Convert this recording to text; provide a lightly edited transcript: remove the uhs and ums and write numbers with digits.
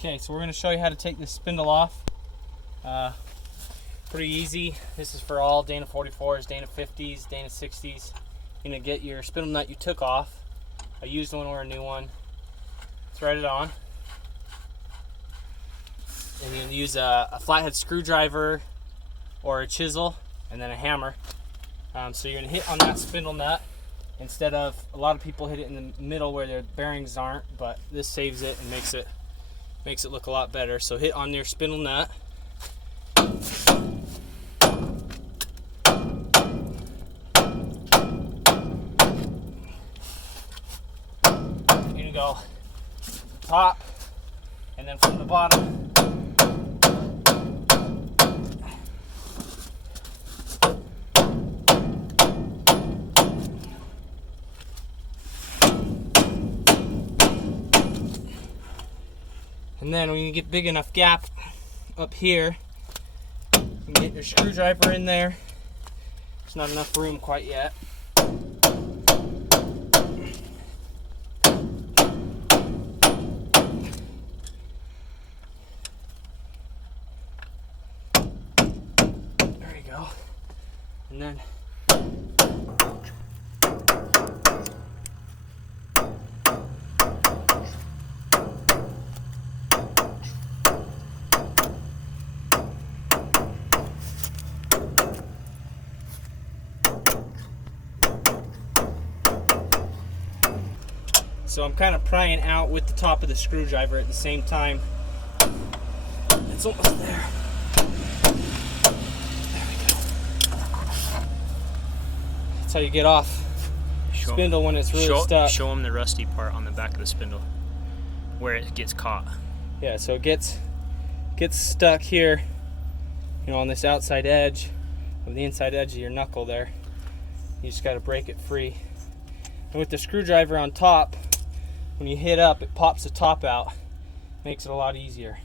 Okay, so we're going to show you how to take this spindle off. Pretty easy. This is for all Dana 44s, Dana 50s, Dana 60s. You're going to get your spindle nut you took off, a used one or a new one, thread it on, and you're going to use a flathead screwdriver or a chisel and then a hammer. So you're going to hit on that spindle nut instead of, a lot of people hit it in the middle where their bearings aren't, but this saves it and makes it look a lot better. So hit on your spindle nut. You're gonna go top and then from the bottom. And then when you get big enough gap up here, you can get your screwdriver in there. There's not enough room quite yet. There you go. And then so I'm kind of prying out with the top of the screwdriver at the same time. It's almost there. There we go. That's how you get off spindle when it's really stuck. Show them the rusty part on the back of the spindle, where it gets caught. Yeah, so it gets stuck here, you know, on this outside edge of the inside edge of your knuckle there. You just got to break it free. And with the screwdriver on top, when you hit up, it pops the top out, makes it a lot easier.